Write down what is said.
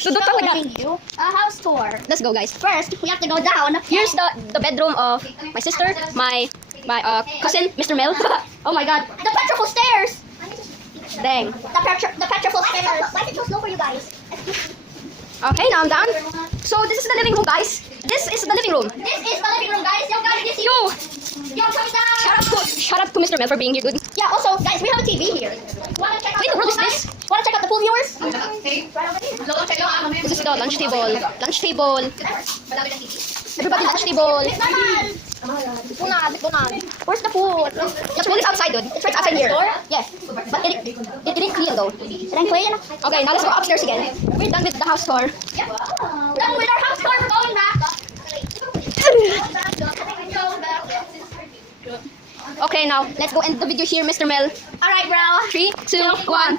Sudot ka talaga. showing you a house tour. Let's go, guys. First, we have to go down. Here's the bedroom of my sister, my cousin, Mr. Mel. Oh my God. The petriful stairs. Dang. The petriful stairs. Why is it so slow for you guys? Okay, now I'm done. So this is the living room, guys. This is the living room. This is the living room, guys. Yo, guys, this is Yo, Yo, come down. shout out to Mr. Mel for being here, good. Yeah, also, guys, we have a TV here. Wanna check out Wait, the what pool, is this? guys? Wanna check out the pool, viewers? This is the lunch table. Lunch table. Everybody, lunch table. Where's the food? Just pool is outside, dude. It's right outside here. Yes. But it ain't clean, though. Okay, now let's go upstairs again. We're done with the house tour. Done with our house tour, we're going back. Okay, now let's go end the video here, Mr. Mel. Alright, bro. 3, 2, 1.